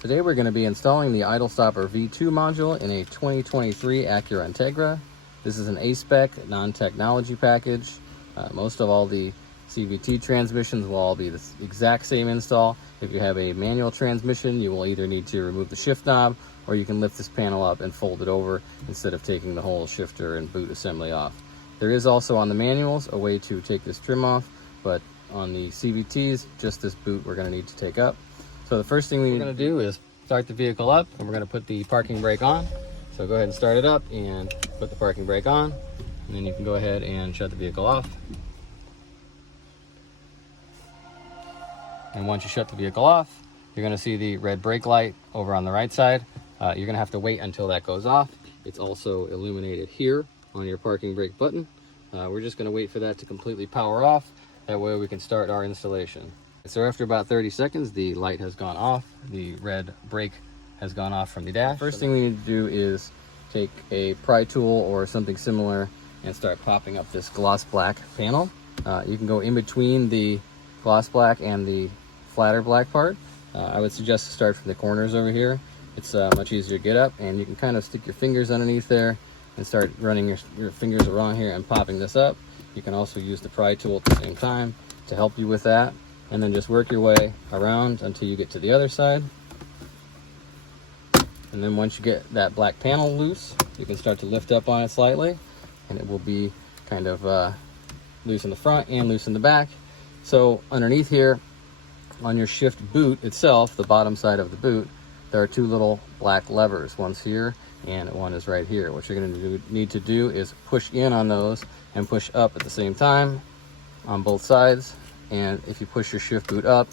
Today we're going to be installing the Idlestopper V2 module in a 2023 Acura Integra. This is an A-spec non-technology package. Most of all the CVT transmissions will all be the exact same install. If you have a manual transmission, you will either need to remove the shift knob, or you can lift this panel up and fold it over instead of taking the whole shifter and boot assembly off. There is also on the manuals a way to take this trim off, but on the CVTs, just this boot we're going to need to take up. So the first thing we're going to do is start the vehicle up, and we're going to put the parking brake on. So go ahead and start it up and put the parking brake on, and then you can go ahead and shut the vehicle off. And once you shut the vehicle off, you're going to see the red brake light over on the right side. You're going to have to wait until that goes off. It's also illuminated here on your parking brake button. We're just going to wait for that to completely power off. That way we can start our installation. So after about 30 seconds, the light has gone off. The red brake has gone off from the dash. First thing we need to do is take a pry tool or something similar and start popping up this gloss black panel. You can go in between the gloss black and the flatter black part. I would suggest to start from the corners over here. It's much easier to get up, and you can kind of stick your fingers underneath there and start running your fingers around here and popping this up. You can also use the pry tool at the same time to help you with that, and then just work your way around until you get to the other side. And then once you get that black panel loose, you can start to lift up on it slightly, and it will be kind of loose in the front and loose in the back. So underneath here on your shift boot itself, the bottom side of the boot, there are two little black levers. One's here and one is right here. What you're going to need to do is push in on those and push up at the same time on both sides. And if you push your shift boot up,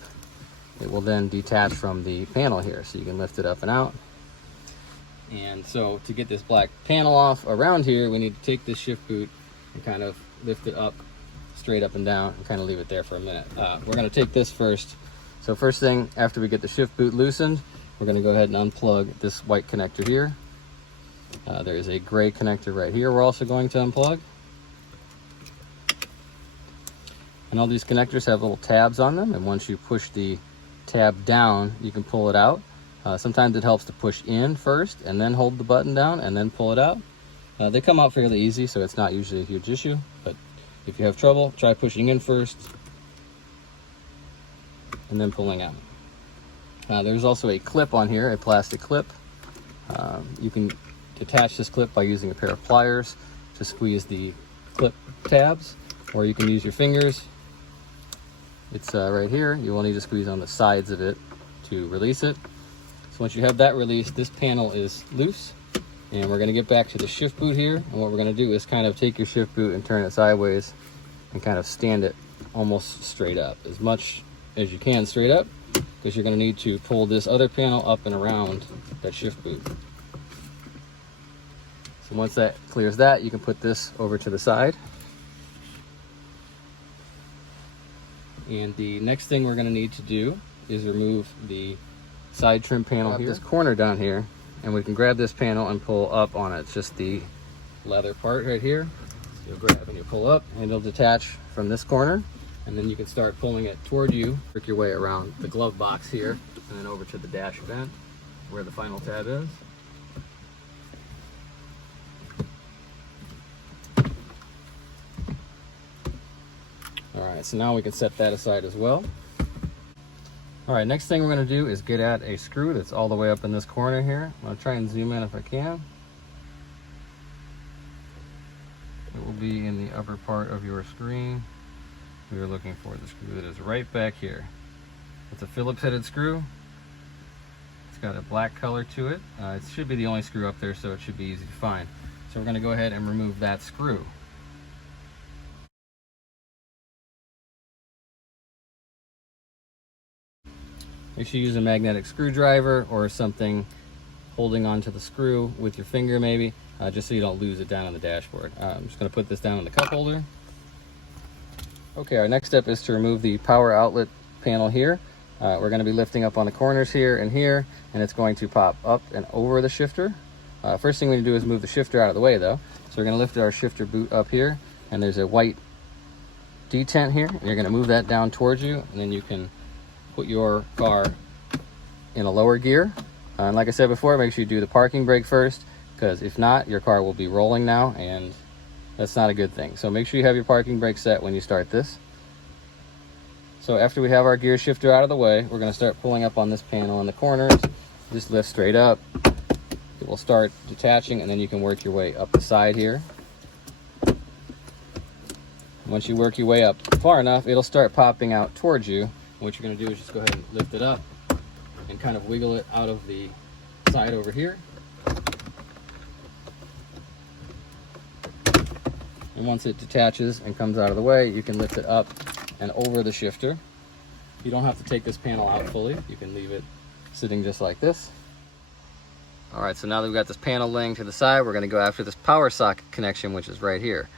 it will then detach from the panel here, so you can lift it up and out. And so to get this black panel off around here, we need to take this shift boot and kind of lift it up, straight up and down, and kind of leave it there for a minute. We're going to take this first. So first thing, after we get the shift boot loosened, we're going to go ahead and unplug this white connector here. There is a gray connector right here we're also going to unplug. And all these connectors have little tabs on them, and once you push the tab down, you can pull it out. Sometimes it helps to push in first and then hold the button down and then pull it out. They come out fairly easy, so it's not usually a huge issue, but if you have trouble, try pushing in first and then pulling out. There's also a clip on here, a plastic clip. You can detach this clip by using a pair of pliers to squeeze the clip tabs, or you can use your fingers. It's right here. You will need to squeeze on the sides of it to release it. So once you have that released, this panel is loose, and we're going to get back to the shift boot here. And what we're going to do is kind of take your shift boot and turn it sideways and kind of stand it almost straight up, as much as you can straight up, because you're going to need to pull this other panel up and around that shift boot. So once that clears that, you can put this over to the side. And the next thing we're going to need to do is remove the side trim panel here. This corner down here, and we can grab this panel and pull up on it. It's just the leather part right here. So you'll grab and you pull up, and it'll detach from this corner, and then you can start pulling it toward you. Work your way around the glove box here, and then over to the dash vent where the final tab is. Alright, so now we can set that aside as well. Alright, next thing we're going to do is get at a screw that's all the way up in this corner here. I'm going to try and zoom in if I can. It will be in the upper part of your screen. We are looking for the screw that is right back here. It's a Phillips headed screw. It's got a black color to it. It should be the only screw up there, so it should be easy to find. So we're going to go ahead and remove that screw. Make sure you use a magnetic screwdriver or something holding onto the screw with your finger maybe, just so you don't lose it down on the dashboard. I'm just going to put this down in the cup holder. Okay, our next step is to remove the power outlet panel here. We're going to be lifting up on the corners here, and it's going to pop up and over the shifter. First thing we need to do is move the shifter out of the way though. So we're going to lift our shifter boot up here, and there's a white detent here. You're going to move that down towards you, and then you can put your car in a lower gear. And like I said before, make sure you do the parking brake first, because if not, your car will be rolling now, and that's not a good thing. So make sure you have your parking brake set when you start this. So after we have our gear shifter out of the way, we're going to start pulling up on this panel in the corners. Just lift straight up. It will start detaching, and then you can work your way up the side here. Once you work your way up far enough, it'll start popping out towards you. What you're going to do is just go ahead and lift it up and kind of wiggle it out of the side over here. And once it detaches and comes out of the way, you can lift it up and over the shifter. You don't have to take this panel out fully. You can leave it sitting just like this. All right, so now that we've got this panel laying to the side, we're going to go after this power socket connection, which is right here.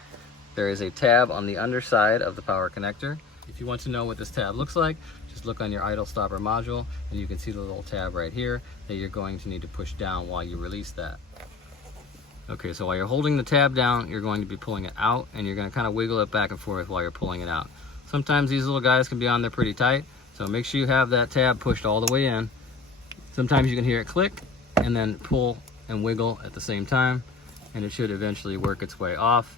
There is a tab on the underside of the power connector. If you want to know what this tab looks like, just look on your idle stopper module and you can see the little tab right here that you're going to need to push down while you release that. Okay, so while you're holding the tab down, you're going to be pulling it out, and you're going to kind of wiggle it back and forth while you're pulling it out. Sometimes these little guys can be on there pretty tight, so make sure you have that tab pushed all the way in. Sometimes you can hear it click and then pull and wiggle at the same time, and it should eventually work its way off.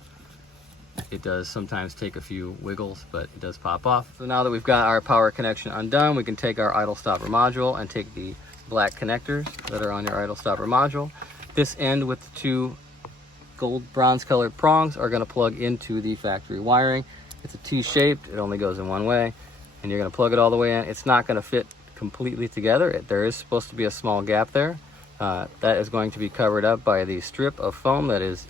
It does sometimes take a few wiggles, but it does pop off. So now that we've got our power connection undone, we can take our idle stopper module and take the black connectors that are on your idle stopper module. This end with the two gold bronze colored prongs are going to plug into the factory wiring. It's a T-shaped, it only goes in one way, and you're going to plug it all the way in. It's not going to fit completely together. There is supposed to be a small gap there. That is going to be covered up by the strip of foam that is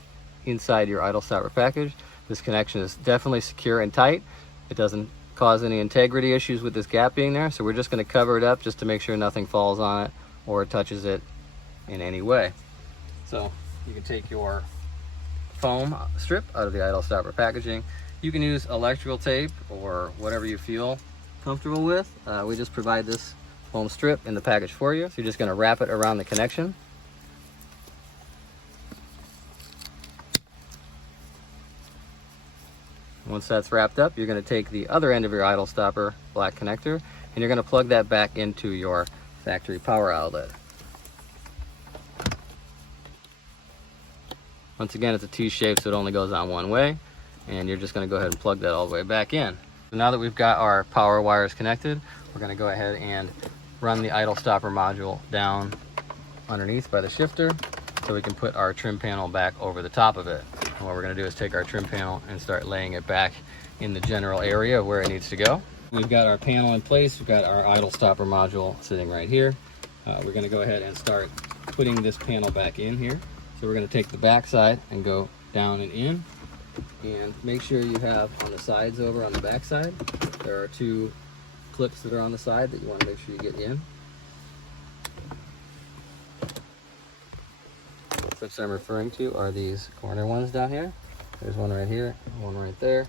inside your idle stopper package. This connection is definitely secure and tight. It doesn't cause any integrity issues with this gap being there, so we're just going to cover it up just to make sure nothing falls on it or touches it in any way. So you can take your foam strip out of the idle stopper packaging. You can use electrical tape or whatever you feel comfortable with. We just provide this foam strip in the package for you. So you're just going to wrap it around the connection. Once that's wrapped up, you're going to take the other end of your idle stopper black connector and you're going to plug that back into your factory power outlet. Once again, it's a T-shape, so it only goes on one way, and you're just going to go ahead and plug that all the way back in. So now that we've got our power wires connected, we're going to go ahead and run the idle stopper module down underneath by the shifter so we can put our trim panel back over the top of it. And what we're going to do is take our trim panel and start laying it back in the general area of where it needs to go. We've got our panel in place. We've got our idle stopper module sitting right here. We're going to go ahead and start putting this panel back in here. So we're going to take the back side and go down and in, and make sure you have on the sides over on the back side, there are two clips that are on the side that you want to make sure you get in. The clips I'm referring to are these corner ones down here. There's one right here, one right there.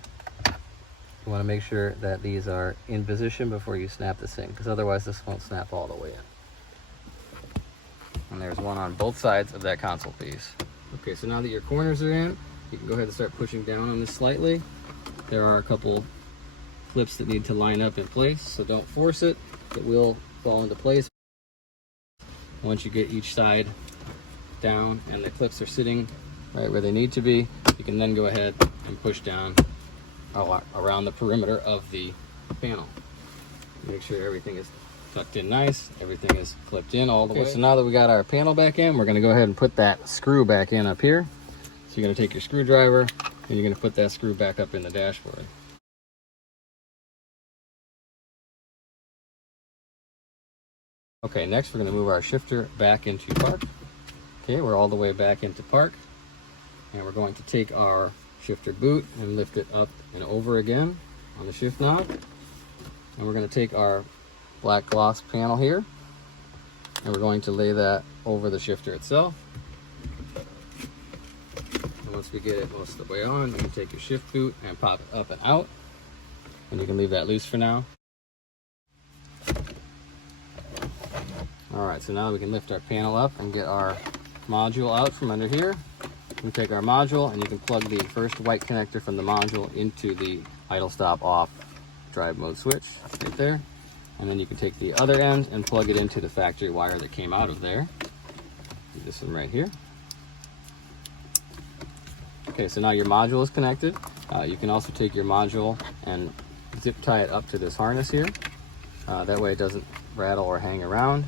You want to make sure that these are in position before you snap this in, because otherwise this won't snap all the way in. And there's one on both sides of that console piece. Okay, so now that your corners are in, you can go ahead and start pushing down on this slightly. There are a couple clips that need to line up in place, so don't force it. It will fall into place. Once you get each side down and the clips are sitting right where they need to be, you can then go ahead and push down around the perimeter of the panel. Make sure everything is tucked in nice, everything is clipped in all the way. So now that we got our panel back in, we're going to go ahead and put that screw back in up here. So you're going to take your screwdriver and you're going to put that screw back up in the dashboard. Okay, next we're going to move our shifter back into park. Okay, we're all the way back into park, and we're going to take our shifter boot and lift it up and over again on the shift knob. And we're going to take our black gloss panel here, and we're going to lay that over the shifter itself. And once we get it most of the way on, you can take your shift boot and pop it up and out, and you can leave that loose for now. Alright, so now we can lift our panel up and get our module out from under here. You can take our module and you can plug the first white connector from the module into the idle stop off drive mode switch right there. and then you can take the other end and plug it into the factory wire that came out of there. Do this one right here. Okay, so now your module is connected. You can also take your module and zip tie it up to this harness here. That way it doesn't rattle or hang around.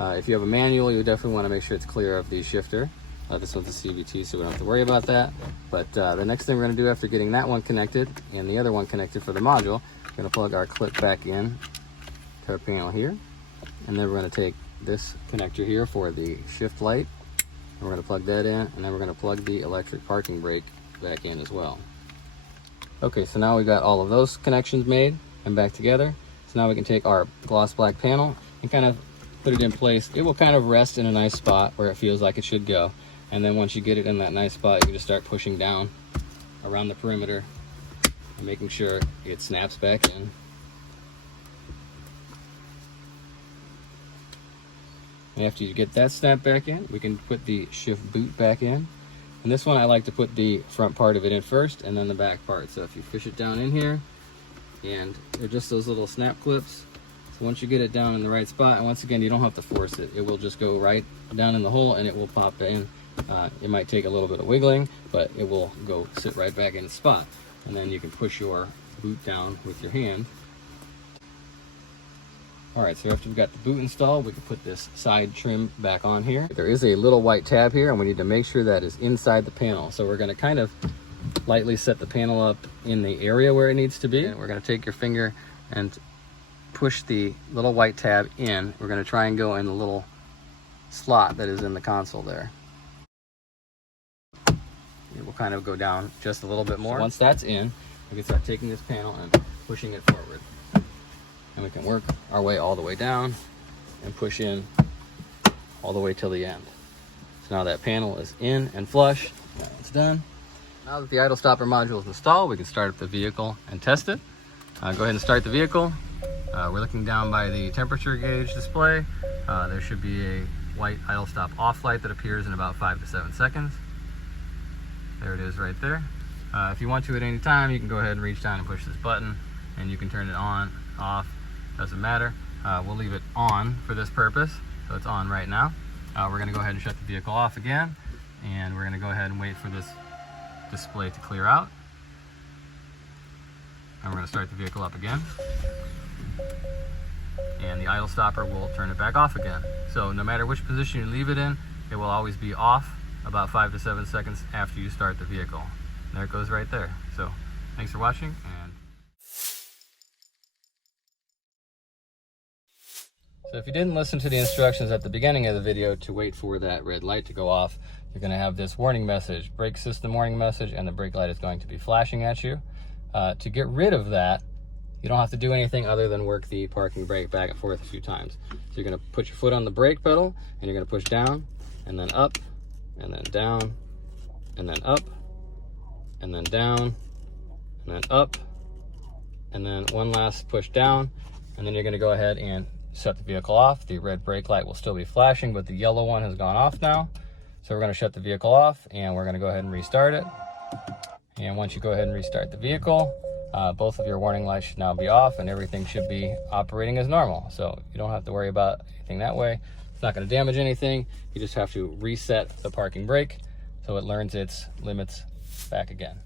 If you have a manual, you definitely want to make sure it's clear of the shifter. This one's a CVT, so we don't have to worry about that. But the next thing we're going to do after getting that one connected and the other one connected for the module, we're going to plug our clip back in to our panel here. And then we're going to take this connector here for the shift light. And we're going to plug that in, and then we're going to plug the electric parking brake back in as well. Okay, so now we've got all of those connections made and back together. So now we can take our gloss black panel and kind of put it in place. It will kind of rest in a nice spot where it feels like it should go. And then once you get it in that nice spot, you can just start pushing down around the perimeter and making sure it snaps back in. And after you get that snap back in, we can put the shift boot back in. And this one I like to put the front part of it in first and then the back part. So if you fish it down in here, and they're just those little snap clips. So once you get it down in the right spot, and once again, you don't have to force it. It will just go right down in the hole and it will pop in. It might take a little bit of wiggling, but it will go sit right back in its spot. And then you can push your boot down with your hand. All right, so after we've got the boot installed, we can put this side trim back on here. There is a little white tab here, and we need to make sure that is inside the panel. So we're gonna kind of lightly set the panel up in the area where it needs to be. And we're gonna take your finger and push the little white tab in. We're gonna try and go in the little slot that is in the console there. It will kind of go down just a little bit more. So once that's in, we can start taking this panel and pushing it forward. And we can work our way all the way down and push in all the way till the end. So now that panel is in and flush. It's done. Now that the Idlestopper module is installed, we can start up the vehicle and test it. Go ahead and start the vehicle. We're looking down by the temperature gauge display. There should be a white idle stop off light that appears in about 5 to 7 seconds. There it is right there. If you want to at any time, you can go ahead and reach down and push this button and you can turn it on, off, doesn't matter. We'll leave it on for this purpose, so it's on right now. We're gonna go ahead and shut the vehicle off again, and we're gonna go ahead and wait for this display to clear out. And we're gonna start the vehicle up again. And the idle stopper will turn it back off again. So no matter which position you leave it in, it will always be off about 5 to 7 seconds after you start the vehicle. And there it goes right there. So thanks for watching. So if you didn't listen to the instructions at the beginning of the video to wait for that red light to go off, you're going to have this warning message, brake system warning message, and the brake light is going to be flashing at you. To get rid of that, you don't have to do anything other than work the parking brake back and forth a few times. So you're going to put your foot on the brake pedal, and you're going to push down, and then up, and then down, and then up, and then down, and then up, and then one last push down, and then you're going to go ahead and shut the vehicle off. The red brake light will still be flashing, but the yellow one has gone off now. So we're going to shut the vehicle off, and we're going to go ahead and restart it. And once you go ahead and restart the vehicle, both of your warning lights should now be off, and everything should be operating as normal. So you don't have to worry about anything that way. It's not going to damage anything. You just have to reset the parking brake so it learns its limits back again.